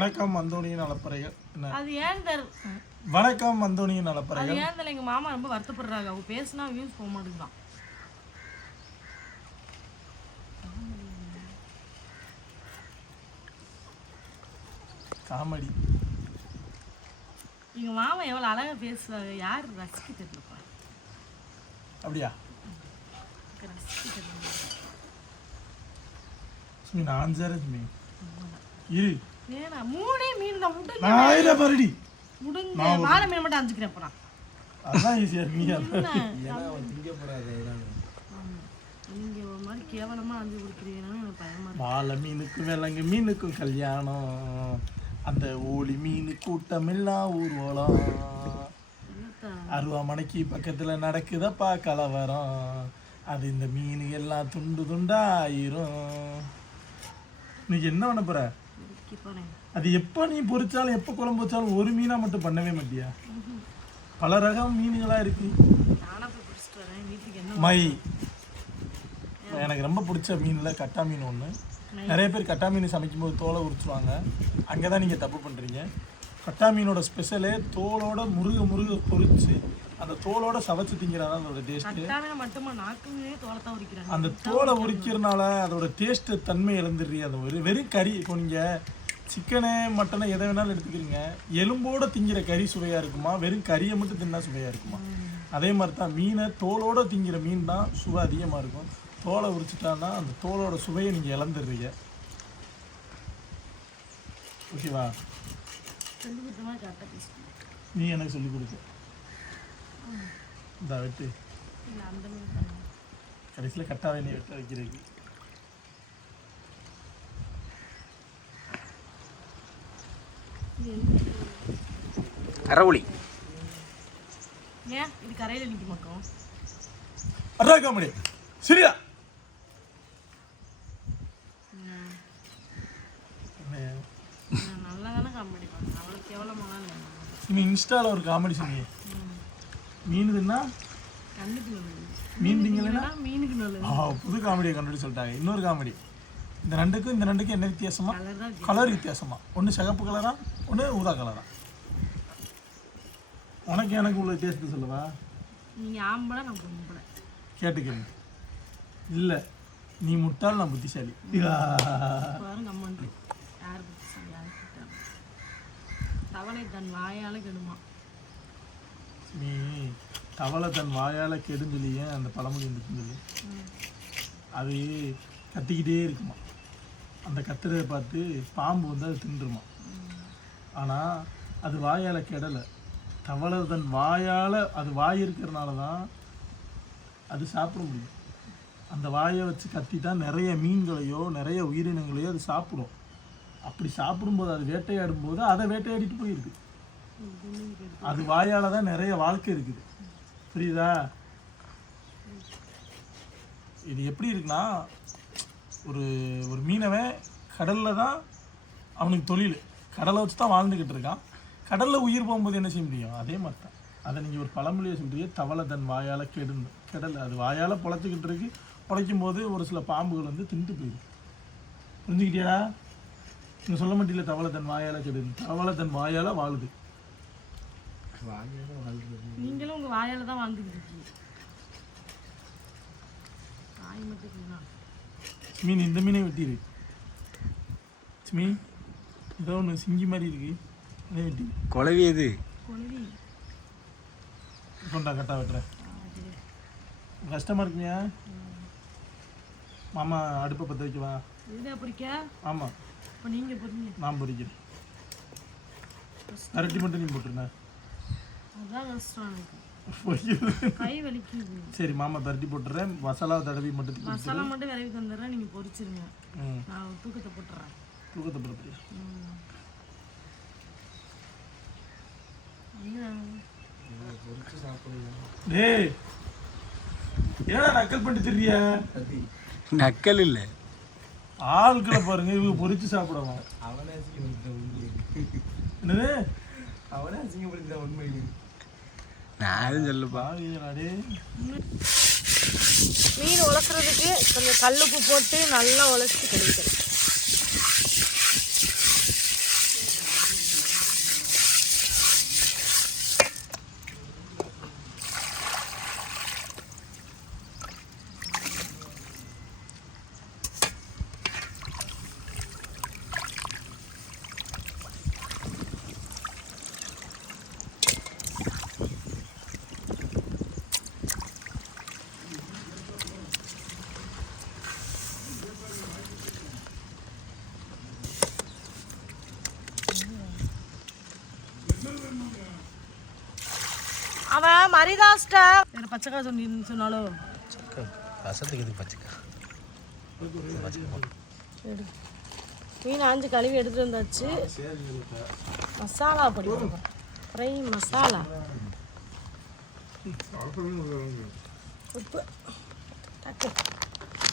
வணக்கம் அந்தோணியின் நலப்பறைகள் என்ன? அது ஏன் தர் வணக்கம் அந்தோணியின் அது நலப்பறைகள் ஏன் தெரியல? எங்க மாமா ரொம்ப வருத்தப்படுறாங்க அவங்க பேசினா வியூஸ் போக மாட்டேங்குதான் காமெடி. எங்க மாமா எவ்வளவு அழகா பேசுவாங்க யாரு ரசிக்க தெரியலப்பா. அப்படியா? ரசிக்க தெரியல. நான் சார் இரு. வேணா மூணே மீன் தான் முடுங்க நான் ஆயிர பரடி. முடுங்க வாழை மீன் மட்டும் அஞ்சுக்கிறேன் அப்புறம் அதான் ஈஸியா நீ என்ன? ஆமா. நீங்க ஒரு மாதிரி கேவலமா அஞ்சு கொடுக்குறீங்கன்னு எனக்கு பயமா இருக்கு. வாழை மீனுக்கும் விலங்கு மீனுக்கும் கல்யாணம். அந்த ஓலி மீன் கூட்டம் எல்லாம் ஊர்வலம்? அருவாமனைக்கு பக்கத்துல நடக்குதப்பா கலவரம் அது இந்த மீன் எல்லாம் துண்டு துண்டா ஆயிரும். இன்னைக்கு என்ன பண்ண போற? அது எப்போ நீ பொரிச்சாலும் எப்போ குழம்பு வச்சாலும் ஒரு மீனா மட்டும் பண்ணவே மாட்டியா? பல ரகம் மீன்களா இருக்கு. மை எனக்கு ரொம்ப பிடிச்ச மீன்ல கட்டா மீன் ஒன்று நிறைய பேர் கட்டா மீன் சமைக்கும்போது தோலை உரிச்சுவாங்க அங்கே தான் நீங்கள் தப்பு பண்ணுறீங்க கட்டா மீனோட ஸ்பெஷலே தோலோட முருக முருக பொரிச்சு அந்த தோலோட சமைச்சு திங்கிறதான் அதோட உரிக்கிறாங்க. அந்த தோலை உரிக்கிறனால அதோட டேஸ்ட்டு தன்மை இழந்துடுறீங்க. அந்த ஒரு வெறும் கறி. இப்போ நீங்கள் சிக்கனு மட்டனை எதை வேணாலும் எடுத்துக்கிறீங்க. எலும்போட திங்கிற கறி சுவையாக இருக்குமா? வெறும் கறியை மட்டும் தின்னா சுவையாக இருக்குமா? அதே மாதிரி தான் மீனை தோலோட திங்கிற மீன் தான் சுவை அதிகமாக இருக்கும். தோலை உரிச்சிட்டான்னா அந்த தோலோட சுவையை நீங்கள் இழந்துடுறீங்க. ஓகேவா? நீ எனக்கு சொல்லிக் கொடுக்க. இந்த வெட்டு. கடைசியில் கட்டாவே நீ வெட்ட வைக்கிறதுக்கு கரவுளி. ஏன்? இது கரையில் நிற்க மாட்டோம் அட்ரா காமெடி. சரியா? நான் நல்லா தானே காமெடி அவ்வளோ நீ இன்ஸ்டாவில் ஒரு காமெடி சொன்னீங்க மீன் தின்னா? கண்ணுக்கு நல்லது. மீன் திங்கலைன்னா மீனுக்கு நல்லது. ஆ புது காமெடியை கண்டுபிடி சொல்லிட்டாங்க. இன்னொரு காமெடி. இந்த ரெண்டுக்கும் இந்த ரெண்டுக்கும் என்ன வித்தியாசமா? கலர் வித்தியாசமா. ஒன்று சிகப்பு கலரா ஒன்று ஊதா கலரா உனக்கு எனக்கு உள்ள வித்தியாசத்தை சொல்லவா? நீங்கள் ஆம்பளை நான் பொம்பளை. கேட்டுக்கங்க. இல்லை நீ முட்டாள் நான் புத்திசாலி. பாருங்க யார் புத்திசாலி தவளை தன் வாயால் கெடுமா? நீ தவளை தன் வாயால் கெடுன்னு சொல்லி ஏன் அந்த பழமொழி இருந்துச்சுன்னு சொல்லி? அது கத்திக்கிட்டே இருக்குமா? அந்த கத்துறதை பார்த்து பாம்பு வந்து அது தின்றுமா? ஆனால் அது வாயால் கெடலை. தவளை தன் வாயால் அது வாய் இருக்கிறனால தான் அது சாப்பிட முடியும். அந்த வாயை வச்சு கத்தி தான் நிறைய மீன்களையோ நிறைய உயிரினங்களையோ அது சாப்பிடும். அப்படி சாப்பிடும்போது அது வேட்டையாடும் போது அதை வேட்டையாடிட்டு போயிருக்கு. அது வாயால் தான் நிறைய வாழ்க்கை இருக்குது. புரியுதா? இது எப்படி இருக்குன்னா ஒரு ஒரு மீனவன் கடலில் தான் அவனுக்கு தொழில். கடலை வச்சு தான் வாழ்ந்துக்கிட்டு இருக்கான். கடலில் உயிர் போகும்போது என்ன செய்ய முடியும்? அதே மாதிரி தான் அதை நீங்கள் ஒரு பழமொழியை சொல்றீங்க தவளை தன் வாயால் கெடுந்து கெடல் அது வாயால் பொழைச்சிக்கிட்டு இருக்கு. பொழைக்கும் போது ஒரு சில பாம்புகள் வந்து தின்ட்டு போயிடும். புரிஞ்சுக்கிட்டியாடா? நீங்கள் சொல்ல மாட்டீங்களா தவளை தன் வாயால் கெடுது தவளை தன் வாயால் வாழுது. நீங்களும் உங்கள் வாயால் தான் வாழ்ந்துக்கிட்டு இருக்கீங்க. வாய் மட்டும் இல்லைனா மீன் இந்த மீனை வெட்டிடு. மீ ஏதோ ஒன்று சிங்கி மாதிரி இருக்கு. அதே வெட்டி குழவி எது? கொழுவி. கொண்டா கட்டா வெட்டுறேன் கஷ்டமா இருக்குமியா? மாமா அடுப்பை பற்ற வைக்கவா பிடிக்க ஆமாம் இப்போ நீங்கள் பொறுங்க. நான் பொரிக்கிறேன் அரட்டி மட்டும் நீ போட்டுருந்தேன் அதுதான் கஷ்டம் எனக்கு. பொரிக்கிறது கை வலிக்குது. சரி மாமா பரட்டி போட்டுறேன். மசாலா தடவி மட்டும் மசாலா மட்டும் விரைவி தந்துடுறேன். நீங்கள் பொரிச்சிருங்க ம். நான் தூக்கத்தை போட்டுறேன். தூக்கத்தை பரப்பியா ம். என்ன? டேய் ஏடா நக்கல் பண்ணிட்டு தெரிய நக்கல் இல்லை. ஆட்களை பாருங்க இவங்க பொரிச்சு சாப்பிடுவான் என்னது? நான் எதுவும் சொல்லப்பா. பாவிகளா டேய். மீன் உலக்கிறதுக்கு கொஞ்சம் கல்லுப்பு போட்டு நல்லா உலச்சி கிடைக்கிறது அவன் மரிதாஸ்டா வேற பச்சைக்கா சொல்லி சொன்னாலும் ரசத்துக்கு இது பச்சைக்கா எடு. மீன் ஆஞ்சு கழுவி எடுத்துட்டு வந்தாச்சு. மசாலா பொடி ஃப்ரை மசாலா. உப்பு. டக்கு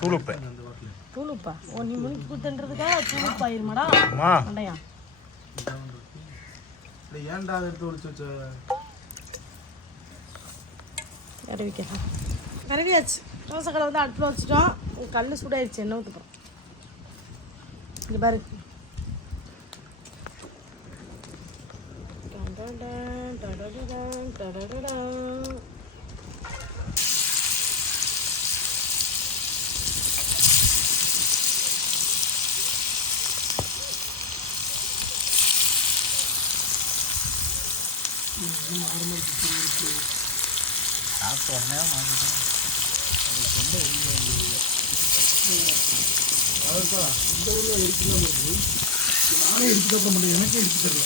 தூளுப்பை. தூளுப்பா. ஓ நீ முனிக்கு குத்துன்றதுக்காக தூளுப்பா இருமாடா. அம்மா. அண்டையா ஏன்டா எடுத்து ஒழிச்சு வச்ச? கருவிக்கலாம் கருவியாச்சு தோசைக்கடை வந்து அடுப்பில் வச்சுட்டோம் கல் சூடாயிருச்சு எண்ணெய் ஊற்றுப்போம் இங்க பாரு டன் டன் டன் டடடடன் டடடடன். சாப்பிட்ட உடனே இந்த ஊரில் எடுத்துலாம் இருக்கு நானே எடுத்து தர முடியும் எனக்கே எடுத்து தரல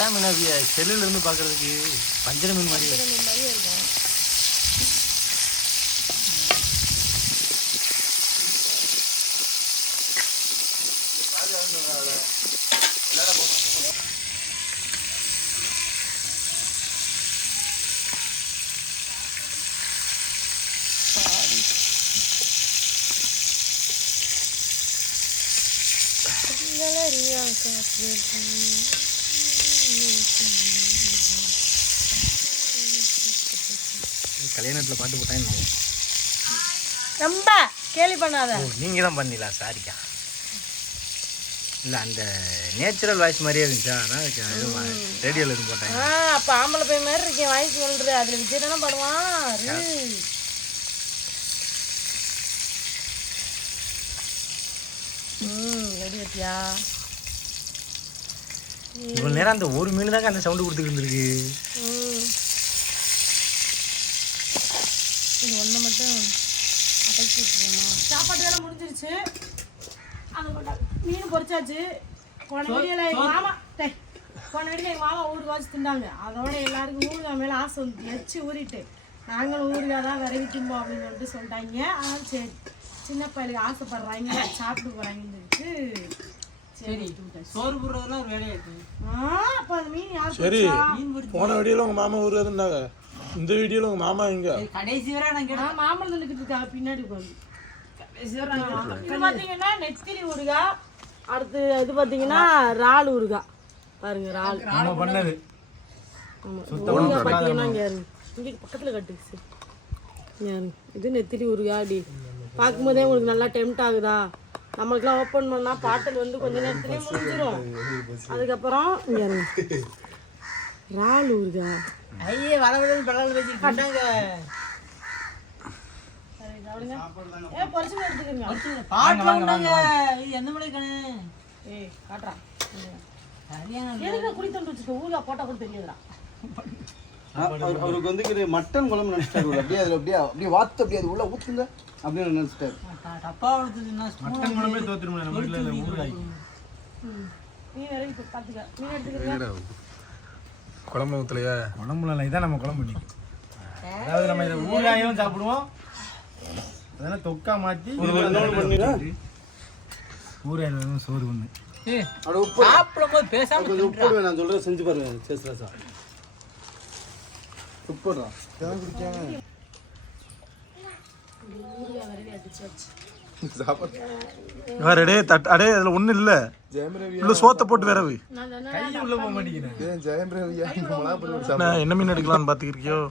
கட்டா மீனா செல்லுல இருந்து பார்க்கறதுக்கு பஞ்சர மீன் மாதிரி. இருக்கு. இந்த மாதிரியே இருக்கும். கல்யாணத்துல பாட்டு போட்டாங்க ரொம்ப கேலி பண்ணாத. ஓ நீங்க தான் பண்ணீங்களா? சாரிக்கா. இல்ல அந்த நேச்சுரல் வாய்ஸ் மாதிரியே இருந்துச்சா? அதான் ரேடியோல இருந்து போட்டாங்க. அப்ப ஆம்பளை பையன் மாதிரி இருக்கேன் வாய்ஸ் சொல்றது அதுல விஜய் தானே பாடுவான். ம். ரெடி இவ்வளவு நேரம் அந்த ஒரு மீன் தாங்க அந்த சவுண்டு கொடுத்துட்டு இருந்திருக்கு. ம் இது ஒன்று மட்டும் அடைச்சி விட்டுருமா சாப்பாடு வேலை முடிஞ்சிருச்சு. அது மட்டும் மீன் பொரிச்சாச்சு. போன வீடியோவில் எங்கள் மாமா டேய், போன வீடியோவில் எங்கள் மாமா ஊறுகாய் வச்சு தின்னாங்க. அதோட எல்லாருக்கும் ஊறுகாய் மேலே ஆசை வந்து எச்சு ஊறிட்டு நாங்களும் ஊறுகாய் தான் விரவி திம்போம் அப்படின்னு சொல்லிட்டு சொல்லிட்டாங்க. அதனால சரி. சின்ன பையலுக்கு ஆசைப்படுறாங்க சாப்பிட்டு போகிறாங்கன்னு சொல்லிட்டு சரி. சோறு போடுறதெல்லாம் ஒரு வேலையா இருக்கு? ஆ அப்போ அந்த மீன் யார் சரி பொரிச்சா? போன வீடியோல உங்க மாமா ஊருதுன்னாங்க இந்த வீடியோல உங்க மாமா எங்க? சரி, கடைசி வரை நான் கேட்டேன். ஆ மாமன் நின்றுக்கிட்டு இருக்காங்க பின்னாடி உட்காந்து கடைசி வரை. இது பார்த்தீங்கன்னா நெத்திலி ஊறுகாய் அடுத்து இது பார்த்தீங்கன்னா இறால் ஊறுகாய் பாருங்க இறால். நம்ம பண்ணது. ஆமா. ஊறுகாய் பார்த்தீங்கன்னா இங்கே இருங்க இங்கே பக்கத்தில் கட்டு இருங்க. இது நெத்திலி ஊறுகாய் அப்படி பார்க்கும்போதே உங்களுக்கு நல்லா டெம்ட் ஆகுதா? நம்மளுக்குலாம் ஓப்பன் பண்ணால் பாட்டில் வந்து கொஞ்ச நேரத்துலேயே முடிஞ்சிடும் அதுக்கப்புறம் இங்கே இறால் ஊறுகாய் ஐயே வர விட பரவாயில்ல பேசிட்டு இருந்தாங்க சரி கவனிங்க ஏ பொரிச்சு எடுத்துக்கோங்க பாட்டுல உண்டாங்க இது எந்த மலை கணு ஏய் காட்டுறா. சரியான எதுக்கு குடி தண்டு வச்சுக்க ஊறுகாய் போட்டால் கூட தெரியாதுடா. அவருக்கு வந்து இது மட்டன் குழம்பு நினைச்சிட்டாரு. அப்படியே அதுல அப்படியே அப்படியே வாத்து அப்படியே அது உள்ள ஊத்துங்க. அப்படின்னு நினைச்சிட்டாரு. டப்பா மட்டன் குழம்பே தோத்துருமே நம்ம வீட்டில் ஊறுகாய். ஊற்றலையா குழம்புல இதான் நம்ம குழம்பு இன்னைக்கு. அதாவது நம்ம இதை ஊறுகாயும் சாப்பிடுவோம். அதெல்லாம் தொக்கா மாற்றி ஊறுகாய் சோறு ஒன்று ஏய், அட உப்பு. சாப்பிடும்போது பேசாம கொஞ்சம் உப்பு போடுவேன் நான் சொல்றேன் செஞ்சு பாருங்க சேஸ்ராசா உப்பு போடுறா ரெடே தட் அடே அதுல ஒண்ணு இல்ல. உள்ள சோத்த போட்டு விரவு. நான் சொன்னேன் கை உள்ள போக மாட்டேங்கிறேன் நான் என்ன மீன் எடுக்கலாம்னு பாத்துக்கிறியோ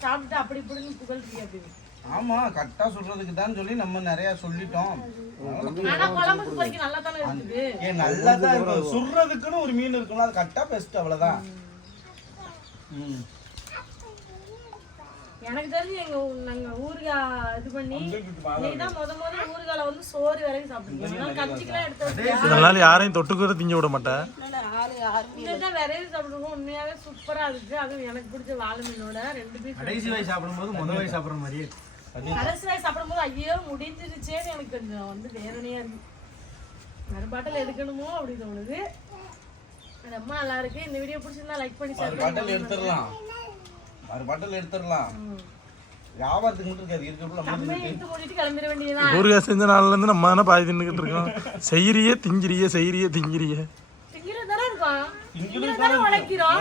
சாப்பிட்டு அப்படி இப்படின்னு புகழ்றீங்க அப்படின்னு ஆமா கரெக்டா சொல்றதுக்கு தான் சொல்லி நம்ம நிறைய சொல்லிட்டோம். ஏன் நல்லா தான் இருக்கும் சுடுறதுக்குன்னு ஒரு மீன் இருக்கும்ல அது கரெக்டா பெஸ்ட் அவ்வளவுதான். ம். எனக்கு தெரிஞ்சு எங்க நாங்க ஊறுகாய் இது பண்ணி இன்னைக்கு தான் முத முத ஊறுகால வந்து சோறு வரைக்கும் சாப்பிடுறோம் அதனால கஞ்சிக்கெல்லாம் எடுத்து. அதனால யாரையும் தொட்டுக்கூட திங்க விட மாட்டேன் இதுதான் விரைவில் சாப்பிடுவோம் உண்மையாவே சூப்பரா இருக்கு. அதுவும் எனக்கு பிடிச்ச வாழை மீனோட ரெண்டு பீஸ் கடைசி வாய் சாப்பிடும்போது முதல் வாய் சாப்பிடுற மாதிரியே இருக்கு. கடைசி வாய் சாப்பிடும்போது ஐயோ முடிஞ்சிருச்சேன்னு எனக்கு கொஞ்சம் வந்து வேதனையா இருக்கு வேற பாட்டில் எடுக்கணுமோ அப்படி தோணுது. ரொம்ப நல்லா இருக்கு. இந்த வீடியோ பிடிச்சிருந்தா லைக் பண்ணி ஷேர் பாட்டில் எடுத்துடலாம். ஒரு பாட்டில் எடுத்துடலாம் வியாபாரத்துக்கு மட்டும் இருக்காது. இருக்கிறப்ப நம்ம நம்ம எடுத்து மூடிட்டு கிளம்பிட வேண்டியதுதான். ஊறுகாய் செஞ்ச நாள்ல இருந்து நம்ம தானே பாதி தின்னுக்கிட்டு இருக்கோம். செய்யறியே திங்கிறியே செய்யறியே திங்கிறியே. திங்கிறது தானே இருக்கும். திங்கிறது திங்கிறது தானே உழைக்கிறோம்.